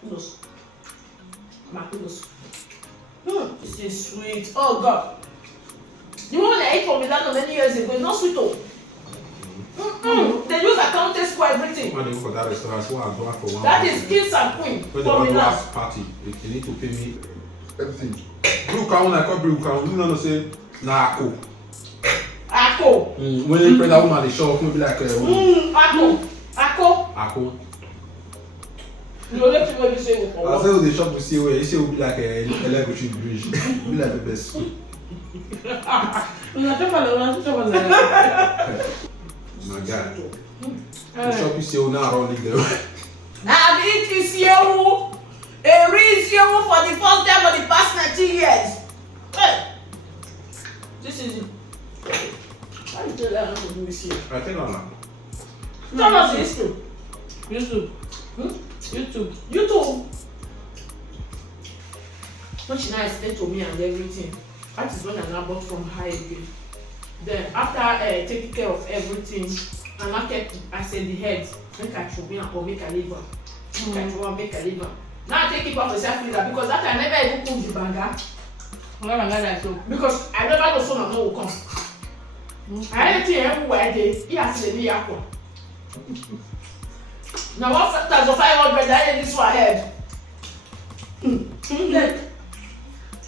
Kudos. My kudos. This is sweet. Oh God. The one I ate from Milano many years ago is not sweet though. They use accountants for everything. When they go for that restaurant, so I do for one. That is kings and queen. When they want to have party, they need to pay me everything. Blue cow, when I call blue cow, you know say na ako. Ako. When they pray that woman, they show up, maybe like Ako. Ako. ako. You know let people say it for I say the shop will see where you say will be like a electric bridge, be like the best. My God. The shop you see will now run it there. Now this Isi Ewu. A real Isi Ewu for the first time for the past 19 years. Hey. This is it. Why you tell her not to do this here? I tell her now. Tell us the history. YouTube. YouTube. YouTube. When she now explained to me and everything, that is when I now bought from her again. Then after taking care of everything, and I said the head, make I should be and make a liver. Make a liver. Now I take it off the self freezer because that I never even cook the banga. Because I never know someone will come. I don't think everywhere he has to be aqua. Now 1,500 I did this one head.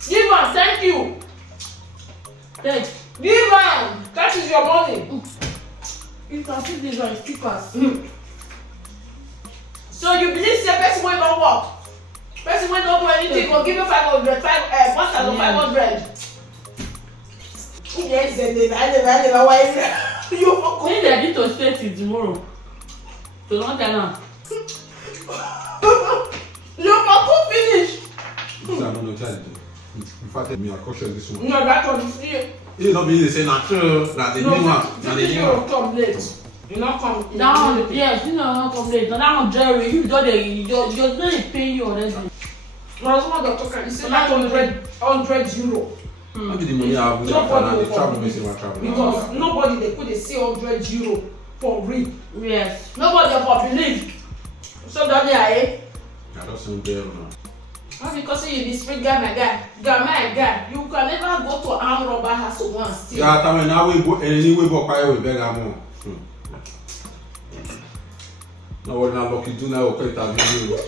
Give man, thank you. Thanks. Give man, that is your money. You can see this one, stickers. So you believe say person wey don't work, person wey don't do anything go give you 1,500. Yes, I never. Why you for Then they need to stay till tomorrow. So don't tell them. you for cook finish. I don't know child. In fact, me I caution this one. No, that one is here. You don't be say natural that the new one, this and the new will one. come late. You not come. That one, yes, you know, not complete. Now that one, Jerry, you don't they pay you already. No, someone doctor can say that 100 euro. Maybe the money I have with Nobody the travel may say my travel. Because nobody they put the 100 euro for real. Yes. Nobody for believe. So that I don't see there now. How because you be street guy, my guy, you can never go to arm robber house once. Still. Yeah, time now we go anyway go buy we beg am. No worry, now lucky do now okay that video.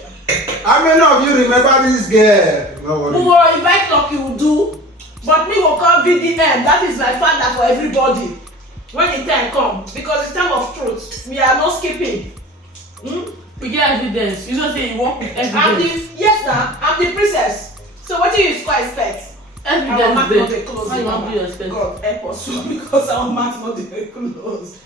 How many of you remember this girl? No worry. Who will invite lucky will do, but me will call VDM. That is my father for everybody. When the time come, because it's time of truth, we are not skipping. We get evidence. You don't say you work with evidence. Yes, now I'm the princess. So what do you expect? Evidence. Our mouth not dey close. Why you want to be expect? God help us because our mouth not dey close.